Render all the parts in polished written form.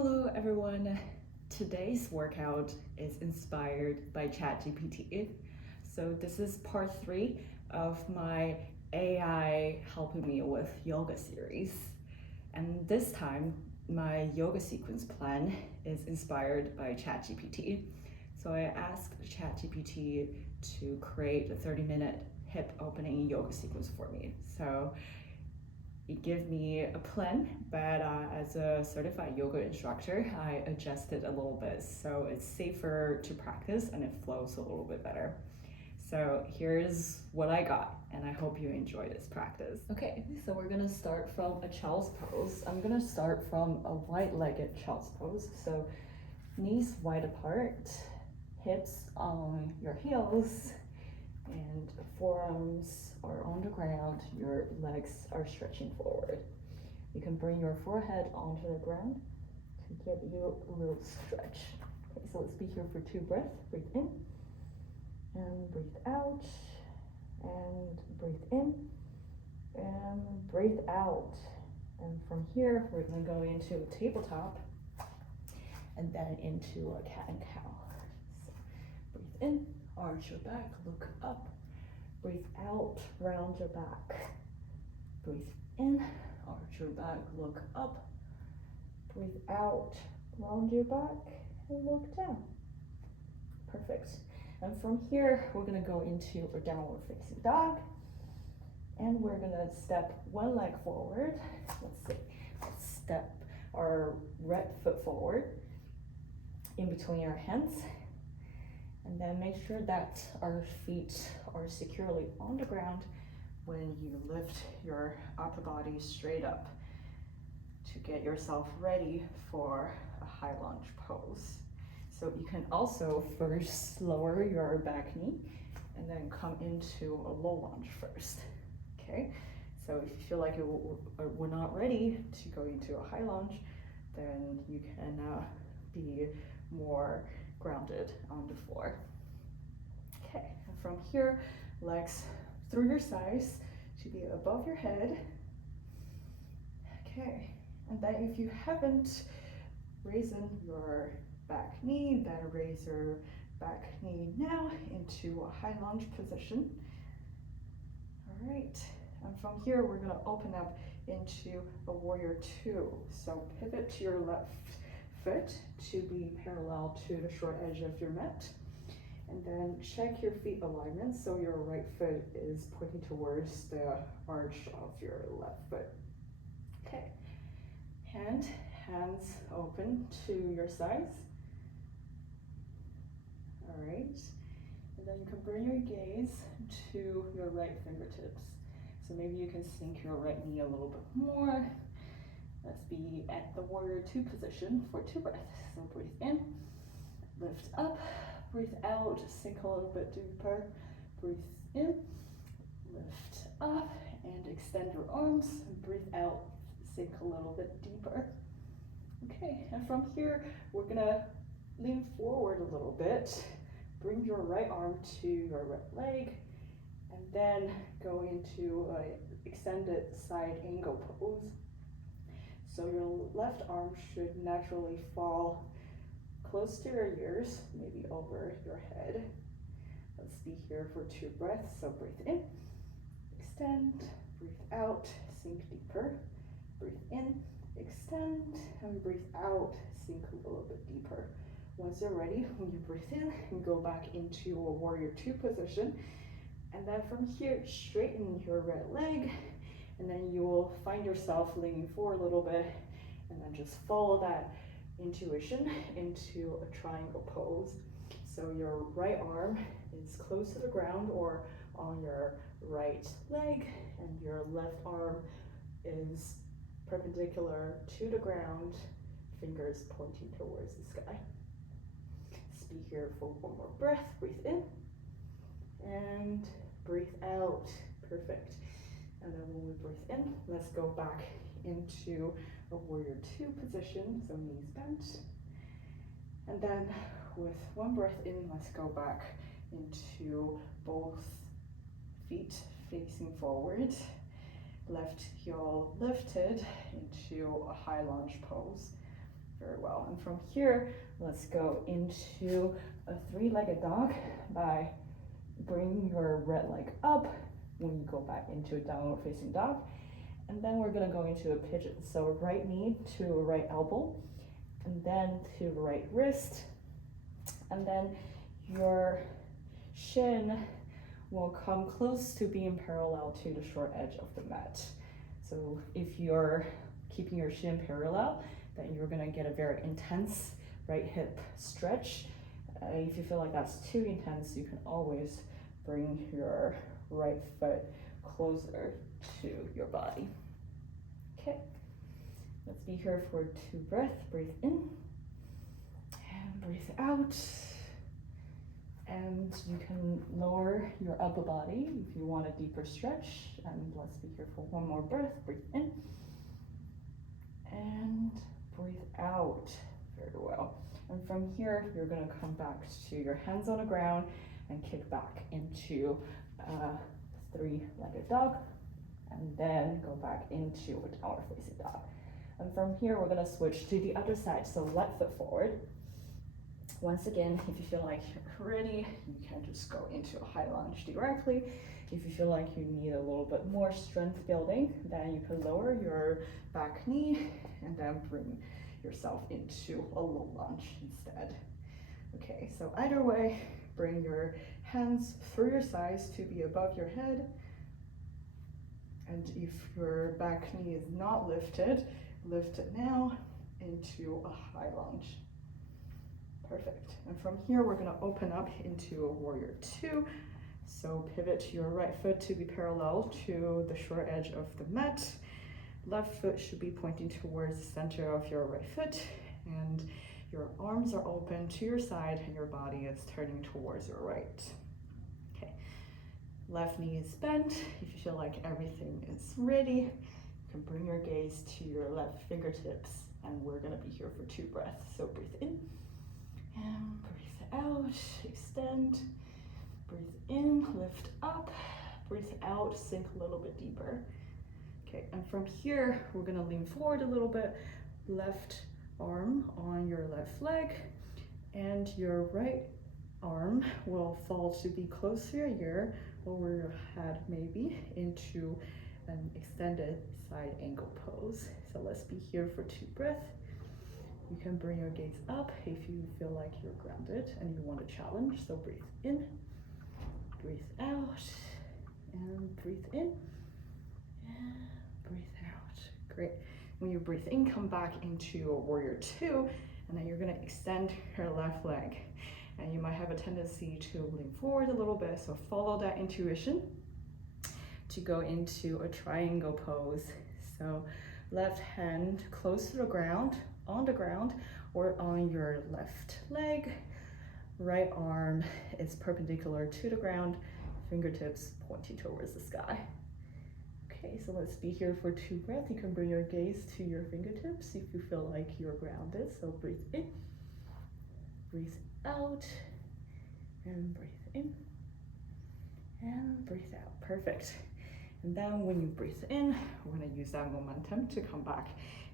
Hello everyone. Today's workout is inspired by ChatGPT. So this is part 3 of my AI helping me with yoga series. And this time my yoga sequence plan is inspired by ChatGPT. So I asked ChatGPT to create a 30-minute hip opening yoga sequence for me. So it gave me a plan, but as a certified yoga instructor, I adjusted a little bit so it's safer to practice and it flows a little bit better. So here's what I got, and I hope you enjoy this practice. Okay, so we're gonna start from a child's pose. I'm gonna start from a wide-legged child's pose. So knees wide apart, hips on your heels, and forearms are on the ground, your legs are stretching forward. You can bring your forehead onto the ground to get you a little stretch. Okay, so let's be here for 2 breaths. Breathe in and breathe out, and breathe in and breathe out. And from here, we're gonna go into a tabletop and then into a cat and cow. So breathe in, arch your back, look up. Breathe out, round your back. Breathe in, arch your back, look up. Breathe out, round your back, and look down. Perfect. And from here, we're gonna go into a downward facing dog. And we're gonna step one leg forward. Let's see, let's step our right foot forward in between our hands. And then make sure that our feet are securely on the ground when you lift your upper body straight up to get yourself ready for a high lunge pose. So you can also first lower your back knee and then come into a low lunge first. Okay, so if you feel like we're not ready to go into a high lunge, then you can be more grounded on the floor. Okay, and from here, legs through your sides to be above your head. Okay, and then if you haven't raised your back knee, then raise your back knee now into a high lunge position. All right, and from here, we're gonna open up into a warrior 2. So pivot to your left foot to be parallel to the short edge of your mat. And then check your feet alignment so your right foot is pointing towards the arch of your left foot. Okay, hands open to your sides. All right, and then you can bring your gaze to your right fingertips. So maybe you can sink your right knee a little bit more. Let's be at the warrior 2 position for 2 breaths. So breathe in, lift up, breathe out, sink a little bit deeper. Breathe in, lift up, and extend your arms. Breathe out, sink a little bit deeper. Okay, and from here, we're gonna lean forward a little bit. Bring your right arm to your right leg, and then go into an extended side angle pose. So your left arm should naturally fall close to your ears, maybe over your head. Let's be here for 2 breaths. So breathe in, extend, breathe out, sink deeper. Breathe in, extend, and breathe out, sink a little bit deeper. Once you're ready, when you breathe in, you go back into a warrior 2 position. And then from here, straighten your right leg, and then you will find yourself leaning forward a little bit, and then just follow that intuition into a triangle pose. So your right arm is close to the ground or on your right leg, and your left arm is perpendicular to the ground, fingers pointing towards the sky. Let's be here for 1 more breath. Breathe in and breathe out. Perfect. And then when we breathe in, let's go back into a warrior 2 position, so knees bent. And then with 1 breath in, let's go back into both feet facing forward. Left heel lifted into a high lunge pose. Very well. And from here, let's go into a three-legged dog by bringing your right leg up when you go back into a downward facing dog. And then we're gonna go into a pigeon. So right knee to right elbow, and then to right wrist. And then your shin will come close to being parallel to the short edge of the mat. So if you're keeping your shin parallel, then you're gonna get a very intense right hip stretch. If you feel like that's too intense, you can always bring your right foot closer to your body. Okay, let's be here for 2 breaths. Breathe in and breathe out. And you can lower your upper body if you want a deeper stretch. And let's be here for 1 more breath. Breathe in and breathe out. Very well. And from here, you're gonna come back to your hands on the ground and kick back into three-legged dog, and then go back into a downward facing dog. And from here, we're gonna switch to the other side. So left foot forward. Once again, if you feel like you're ready, you can just go into a high lunge directly. If you feel like you need a little bit more strength building, then you can lower your back knee and then bring yourself into a low lunge instead. Okay, so either way, bring your hands through your sides to be above your head. And if your back knee is not lifted, lift it now into a high lunge. Perfect. And from here, we're gonna open up into a warrior 2. So pivot your right foot to be parallel to the short edge of the mat. Left foot should be pointing towards the center of your right foot, and your arms are open to your side and your body is turning towards your right. Okay, left knee is bent. If you feel like everything is ready, you can bring your gaze to your left fingertips, and we're gonna be here for 2 breaths. So breathe in and breathe out, extend. Breathe in, lift up. Breathe out, sink a little bit deeper. Okay, and from here, we're gonna lean forward a little bit. Left arm on your left leg, and your right arm will fall to be close to your ear, over your head maybe, into an extended side angle pose. So let's be here for 2 breaths. You can bring your gaze up if you feel like you're grounded and you want to challenge. So breathe in, breathe out, and breathe in, and breathe out. Great. When you breathe in, come back into a warrior 2, and then you're gonna extend your left leg. And you might have a tendency to lean forward a little bit, so follow that intuition to go into a triangle pose. So left hand close to the ground, on the ground, or on your left leg. Right arm is perpendicular to the ground, fingertips pointing towards the sky. Okay, so let's be here for 2 breaths. You can bring your gaze to your fingertips if you feel like you're grounded. So breathe in, breathe out, and breathe in, and breathe out. Perfect. And then when you breathe in, we're gonna use that momentum to come back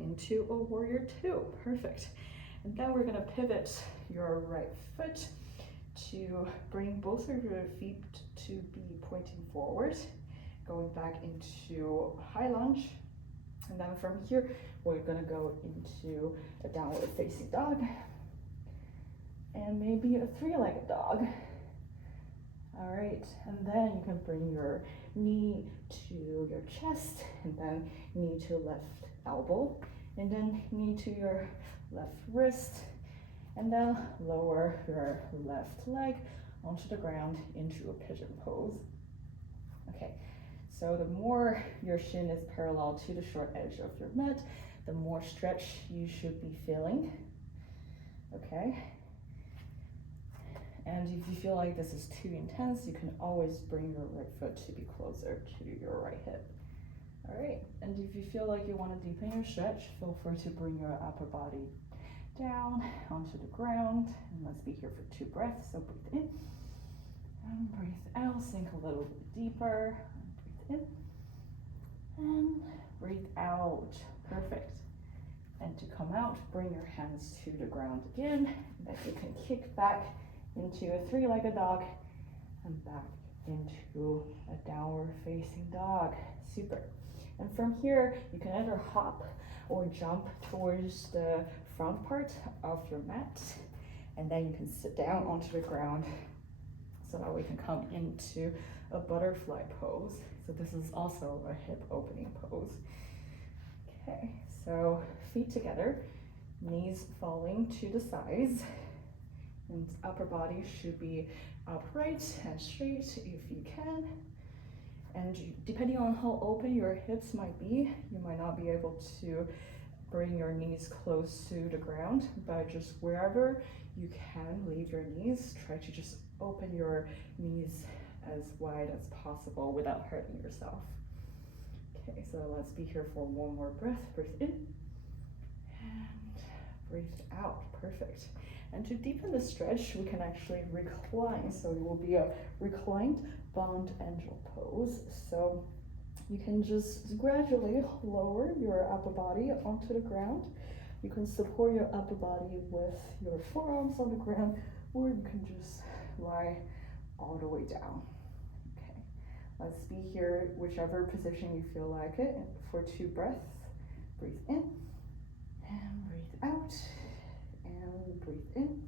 into a warrior 2. Perfect. And then we're gonna pivot your right foot to bring both of your feet to be pointing forward, going back into high lunge. And then from here, we're gonna go into a downward facing dog, and maybe a 3-legged dog. All right, and then you can bring your knee to your chest, and then knee to left elbow, and then knee to your left wrist, and then lower your left leg onto the ground into a pigeon pose. Okay, so the more your shin is parallel to the short edge of your mat, the more stretch you should be feeling. Okay. And if you feel like this is too intense, you can always bring your right foot to be closer to your right hip. All right, and if you feel like you want to deepen your stretch, feel free to bring your upper body down onto the ground. And let's be here for 2 breaths. So breathe in and breathe out, sink a little bit deeper. Breathe in and breathe out. Perfect. And to come out, bring your hands to the ground again. And then you can kick back into a three-legged dog and back into a downward facing dog. Super. And from here, you can either hop or jump towards the front part of your mat. And then you can sit down onto the ground so that we can come into a butterfly pose. So this is also a hip opening pose. Okay, so feet together, knees falling to the sides, and upper body should be upright and straight if you can. And depending on how open your hips might be, you might not be able to bring your knees close to the ground, but just wherever you can leave your knees, try to just open your knees as wide as possible without hurting yourself. Okay, so let's be here for one more breath. Breathe in and breathe out. Perfect. And to deepen the stretch, we can actually recline. So it will be a reclined bound angel pose. So you can just gradually lower your upper body onto the ground. You can support your upper body with your forearms on the ground, or you can just lie all the way down. Okay, let's be here, whichever position you feel like it, for 2 breaths. Breathe in and breathe out, and breathe in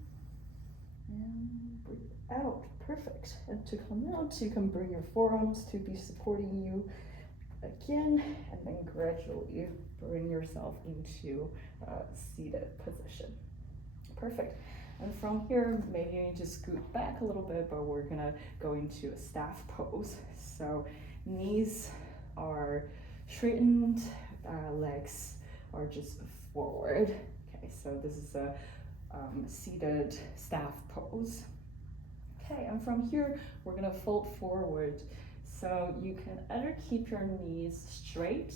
and breathe out. Perfect. And to come out, you can bring your forearms to be supporting you again, and then gradually bring yourself into a seated position. Perfect. And from here, maybe you need to scoot back a little bit, but we're gonna go into a staff pose. So knees are straightened, legs are just forward. Okay, so this is a seated staff pose. Okay, and from here, we're gonna fold forward. So you can either keep your knees straight,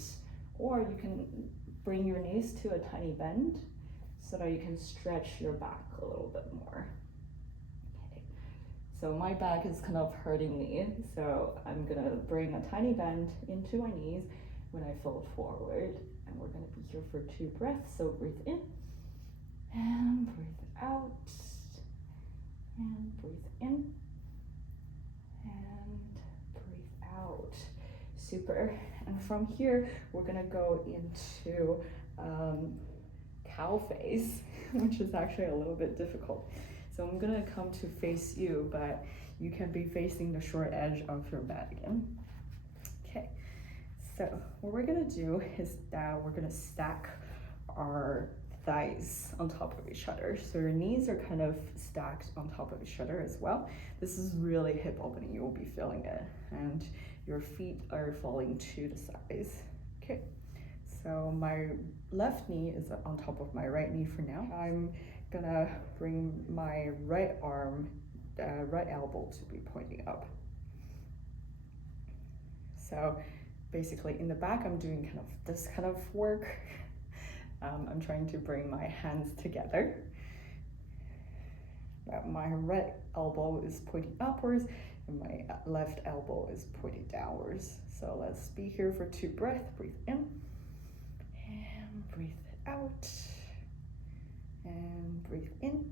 or you can bring your knees to a tiny bend so that you can stretch your back a little bit more. Okay, so my back is kind of hurting me, so I'm gonna bring a tiny bend into my knees when I fold forward, and we're gonna be here for 2 breaths. So breathe in and breathe out, and breathe in and breathe out. Super. And from here, we're gonna go into cow face, which is actually a little bit difficult. So I'm gonna come to face you, but you can be facing the short edge of your mat again. Okay, so what we're gonna do is that we're gonna stack our thighs on top of each other. So your knees are kind of stacked on top of each other as well. This is really hip opening, you will be feeling it. And your feet are falling to the sides. Okay, so my left knee is on top of my right knee for now. I'm gonna bring my right arm, right elbow to be pointing up. So basically in the back, I'm doing kind of this kind of work. I'm trying to bring my hands together. My right elbow is pointing upwards and my left elbow is pointing downwards. So let's be here for 2 breaths. Breathe in and breathe out, and breathe in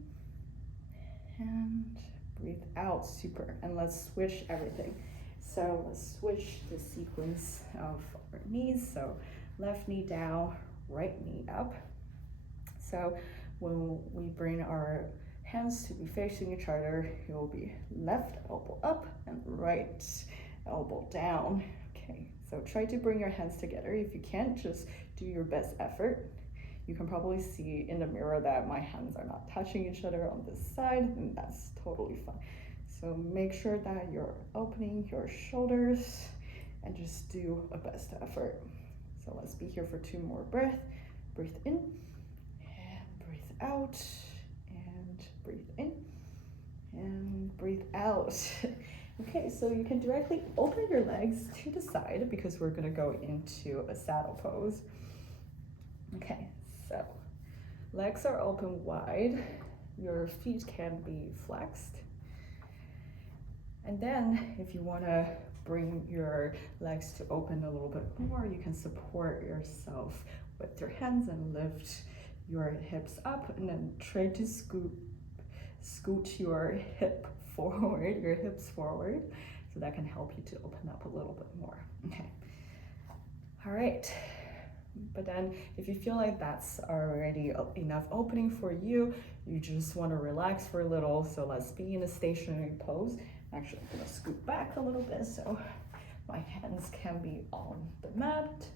and breathe out. Super. And let's switch everything. So let's switch the sequence of our knees. So left knee down, right knee up. So when we bring our hands to be facing each other, it will be left elbow up and right elbow down. Okay, so try to bring your hands together. If you can't, just do your best effort. You can probably see in the mirror that my hands are not touching each other on this side, and that's totally fine. So make sure that you're opening your shoulders and just do a best effort. So let's be here for 2 more breaths. Breathe in and breathe out, and breathe in and breathe out. Okay, so you can directly open your legs to the side because we're gonna go into a saddle pose. Okay, so legs are open wide, your feet can be flexed. And then if you wanna bring your legs to open a little bit more, you can support yourself with your hands and lift your hips up, and then try to scoot your hips forward, so that can help you to open up a little bit more. Okay. All right. But then if you feel like that's already enough opening for you, you just want to relax for a little. So let's be in a stationary pose. Actually, I'm gonna scoot back a little bit so my hands can be on the mat.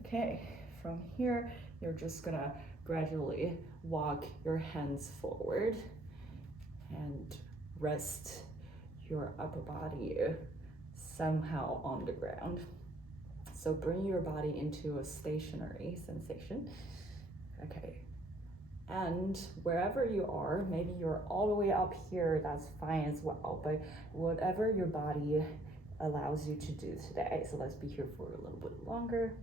Okay, from here, you're just gonna gradually walk your hands forward and rest your upper body somehow on the ground. So bring your body into a stationary sensation. Okay. And wherever you are, maybe you're all the way up here, that's fine as well, but whatever your body allows you to do today. So let's be here for a little bit longer.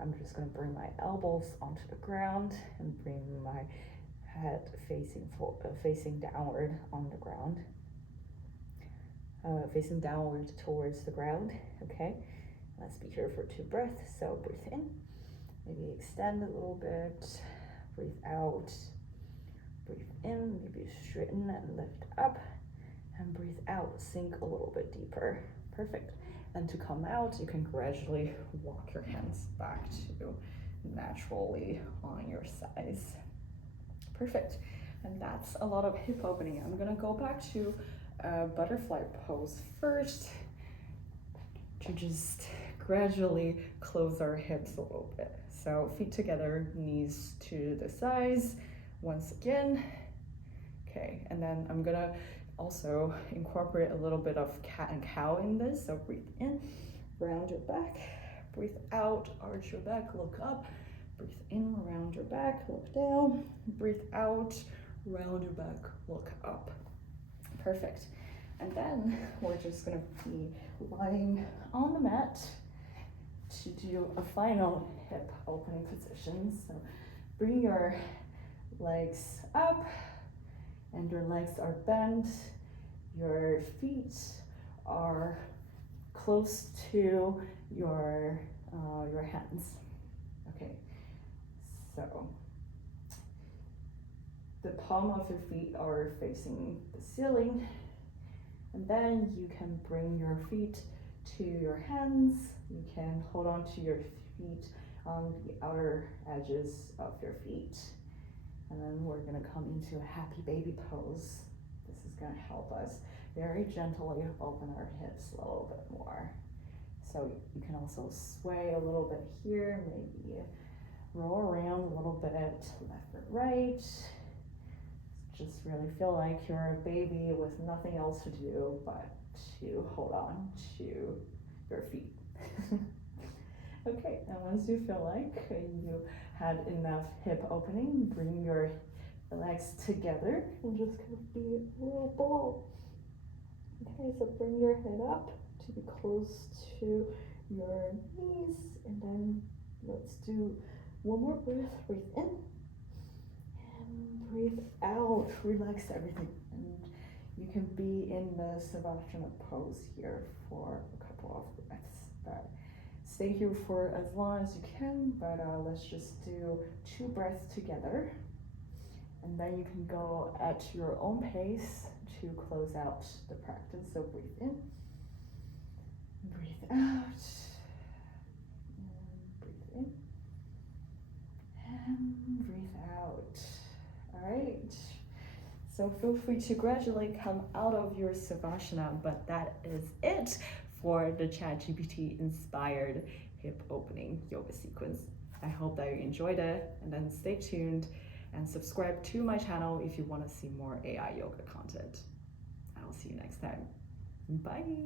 I'm just gonna bring my elbows onto the ground and bring my head facing downward on the ground. Facing downward towards the ground, okay? Let's be here for 2 breaths. So breathe in, maybe extend a little bit, breathe out, breathe in, maybe straighten and lift up, and breathe out, sink a little bit deeper. Perfect. And to come out, you can gradually walk your hands back to naturally on your sides. Perfect. And that's a lot of hip opening. I'm gonna go back to butterfly pose first to just gradually close our hips a little bit. So feet together, knees to the sides once again. Okay, and then I'm gonna also incorporate a little bit of cat and cow in this. So breathe in, round your back, breathe out, arch your back, look up, breathe in, round your back, look down, breathe out, round your back, look up. Perfect. And then we're just gonna be lying on the mat to do a final hip opening position. So bring your legs up and your legs are bent. Your feet are close to your hands. Okay, so the palm of your feet are facing the ceiling. And then you can bring your feet to your hands. You can hold on to your feet on the outer edges of your feet. And then we're gonna come into a happy baby pose. This is gonna help us very gently open our hips a little bit more. So you can also sway a little bit here, maybe roll around a little bit, left and right. Just really feel like you're a baby with nothing else to do but to hold on to your feet. Okay, and once you feel like you had enough hip opening, bring your legs together and just kind of be a little ball. Okay, so bring your head up to be close to your knees, and then let's do one more breath. Breathe in. Breathe out, relax everything. And you can be in the Svanasana pose here for a couple of breaths. But stay here for as long as you can, but let's just do 2 breaths together. And then you can go at your own pace to close out the practice. So breathe in, breathe out, and breathe in, and breathe out. All right, so feel free to gradually come out of your Savasana, but that is it for the ChatGPT inspired hip opening yoga sequence. I hope that you enjoyed it, and then stay tuned and subscribe to my channel if you want to see more AI yoga content. I will see you next time. Bye.